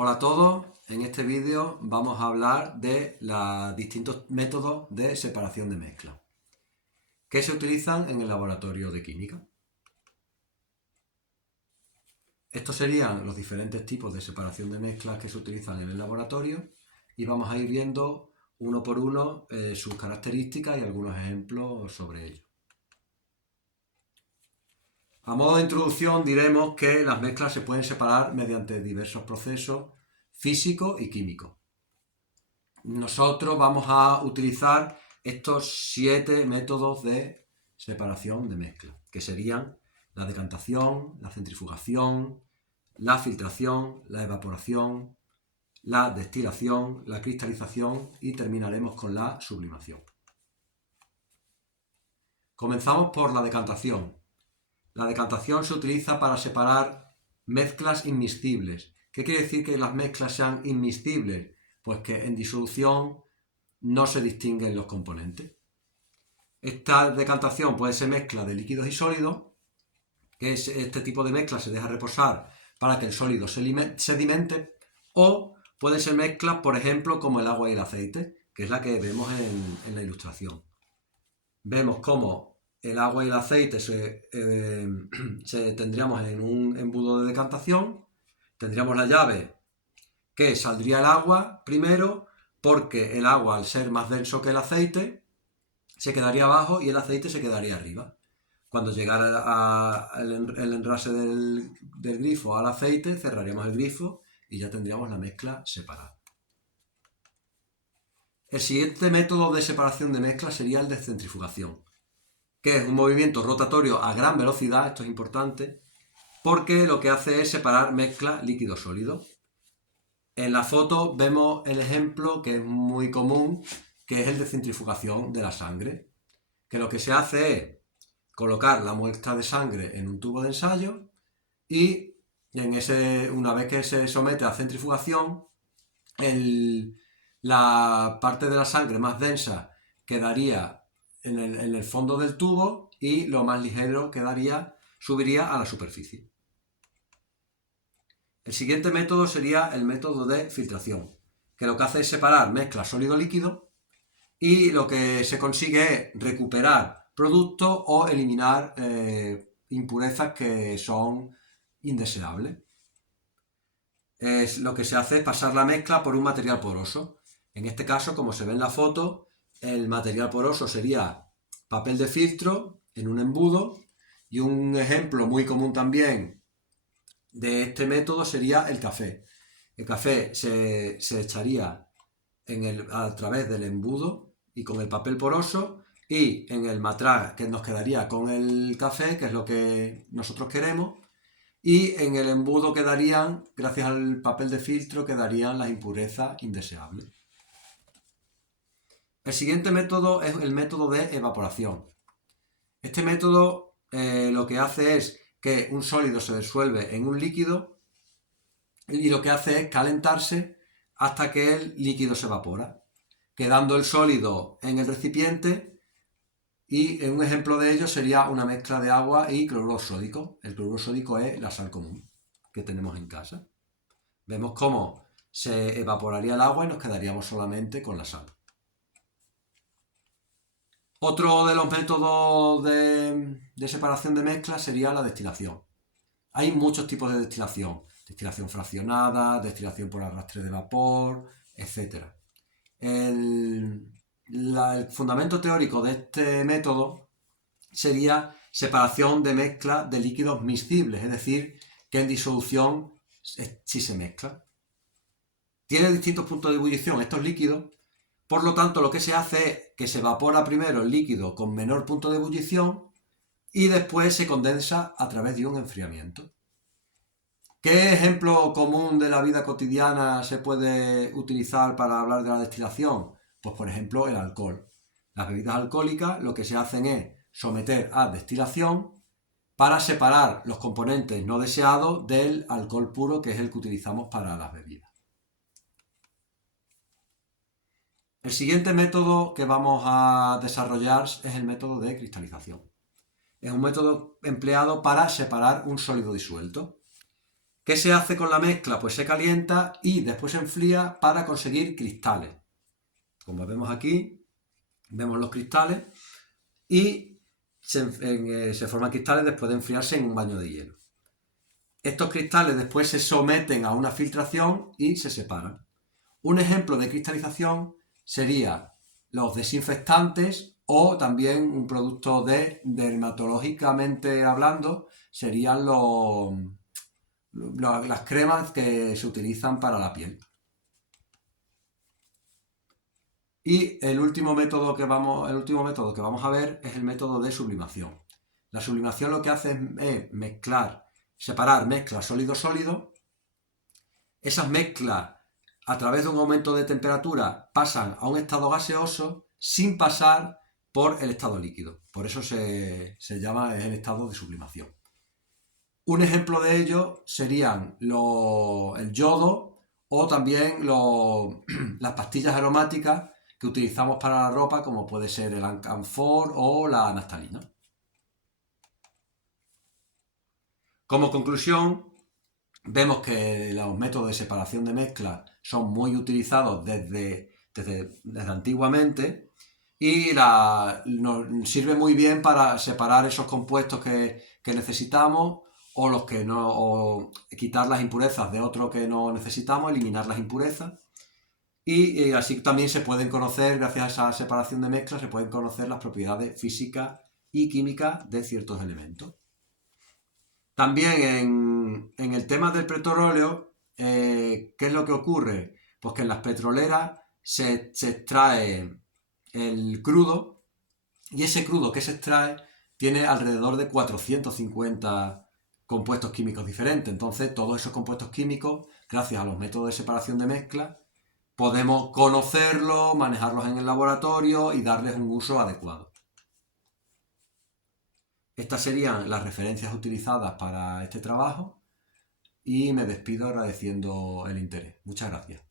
Hola a todos, en este vídeo vamos a hablar de los distintos métodos de separación de mezcla que se utilizan en el laboratorio de química. Estos serían los diferentes tipos de separación de mezclas que se utilizan en el laboratorio y vamos a ir viendo uno por uno sus características y algunos ejemplos sobre ello. A modo de introducción diremos que las mezclas se pueden separar mediante diversos procesos físicos y químicos. Nosotros vamos a utilizar estos 7 métodos de separación de mezcla, que serían la decantación, la centrifugación, la filtración, la evaporación, la destilación, la cristalización y terminaremos con la sublimación. Comenzamos por la decantación. La decantación se utiliza para separar mezclas inmiscibles. ¿Qué quiere decir que las mezclas sean inmiscibles? Pues que en disolución no se distinguen los componentes. Esta decantación puede ser mezcla de líquidos y sólidos, que es este tipo de mezcla se deja reposar para que el sólido se sedimente, o puede ser mezcla, por ejemplo, como el agua y el aceite, que es la que vemos en la ilustración. Vemos cómo el agua y el aceite tendríamos en un embudo de decantación, tendríamos la llave que saldría el agua primero, porque el agua, al ser más denso que el aceite, se quedaría abajo y el aceite se quedaría arriba. Cuando llegara el enrase del grifo al aceite, cerraríamos el grifo y ya tendríamos la mezcla separada. El siguiente método de separación de mezcla sería el de centrifugación, que es un movimiento rotatorio a gran velocidad. Esto es importante, porque lo que hace es separar mezcla líquido-sólido. En la foto vemos el ejemplo que es muy común, que es el de centrifugación de la sangre, que lo que se hace es colocar la muestra de sangre en un tubo de ensayo y una vez que se somete a centrifugación, la parte de la sangre más densa quedaría en el fondo del tubo y lo más ligero subiría a la superficie. El siguiente método sería el método de filtración, que lo que hace es separar mezcla sólido-líquido y lo que se consigue es recuperar productos o eliminar impurezas que son indeseables. Lo que se hace es pasar la mezcla por un material poroso. En este caso, como se ve en la foto, el material poroso sería papel de filtro en un embudo, y un ejemplo muy común también de este método sería el café. El café se echaría a través del embudo y con el papel poroso, y en el matraz que nos quedaría con el café, que es lo que nosotros queremos, y en el embudo quedarían, gracias al papel de filtro, quedarían las impurezas indeseables. El siguiente método es el método de evaporación. Este método lo que hace es que un sólido se disuelve en un líquido y lo que hace es calentarse hasta que el líquido se evapora, quedando el sólido en el recipiente, y un ejemplo de ello sería una mezcla de agua y cloruro sódico. El cloruro sódico es la sal común que tenemos en casa. Vemos cómo se evaporaría el agua y nos quedaríamos solamente con la sal. Otro de los métodos de separación de mezclas sería la destilación. Hay muchos tipos de destilación: destilación fraccionada, destilación por arrastre de vapor, etc. El fundamento teórico de este método sería separación de mezcla de líquidos miscibles, es decir, que en disolución sí se mezclan. Tiene distintos puntos de ebullición estos líquidos, por lo tanto lo que se hace es que se evapora primero el líquido con menor punto de ebullición y después se condensa a través de un enfriamiento. ¿Qué ejemplo común de la vida cotidiana se puede utilizar para hablar de la destilación? Pues por ejemplo el alcohol. Las bebidas alcohólicas lo que se hacen es someter a destilación para separar los componentes no deseados del alcohol puro, que es el que utilizamos para las bebidas. El siguiente método que vamos a desarrollar es el método de cristalización. Es un método empleado para separar un sólido disuelto. ¿Qué se hace con la mezcla? Pues se calienta y después se enfría para conseguir cristales. Como vemos aquí, vemos los cristales y se forman cristales después de enfriarse en un baño de hielo. Estos cristales después se someten a una filtración y se separan. Un ejemplo de cristalización sería los desinfectantes o también un producto dermatológicamente hablando serían las cremas que se utilizan para la piel. Y el último método que vamos a ver es el método de sublimación. La sublimación lo que hace es separar mezclas sólido-sólido. Esas mezclas, a través de un aumento de temperatura, pasan a un estado gaseoso sin pasar por el estado líquido. Por eso se llama el estado de sublimación. Un ejemplo de ello serían el yodo o también las pastillas aromáticas que utilizamos para la ropa, como puede ser el alcanfor o la naftalina. Como conclusión, vemos que los métodos de separación de mezclas son muy utilizados desde antiguamente y nos sirve muy bien para separar esos compuestos que necesitamos o los que no, o quitar las impurezas de otro que no necesitamos, eliminar las impurezas. Y así también se pueden conocer, gracias a esa separación de mezclas, se pueden conocer las propiedades físicas y químicas de ciertos elementos. También en el tema del petróleo, ¿qué es lo que ocurre? Pues que en las petroleras se extrae el crudo y ese crudo que se extrae tiene alrededor de 450 compuestos químicos diferentes. Entonces, todos esos compuestos químicos, gracias a los métodos de separación de mezcla, podemos conocerlos, manejarlos en el laboratorio y darles un uso adecuado. Estas serían las referencias utilizadas para este trabajo y me despido agradeciendo el interés. Muchas gracias.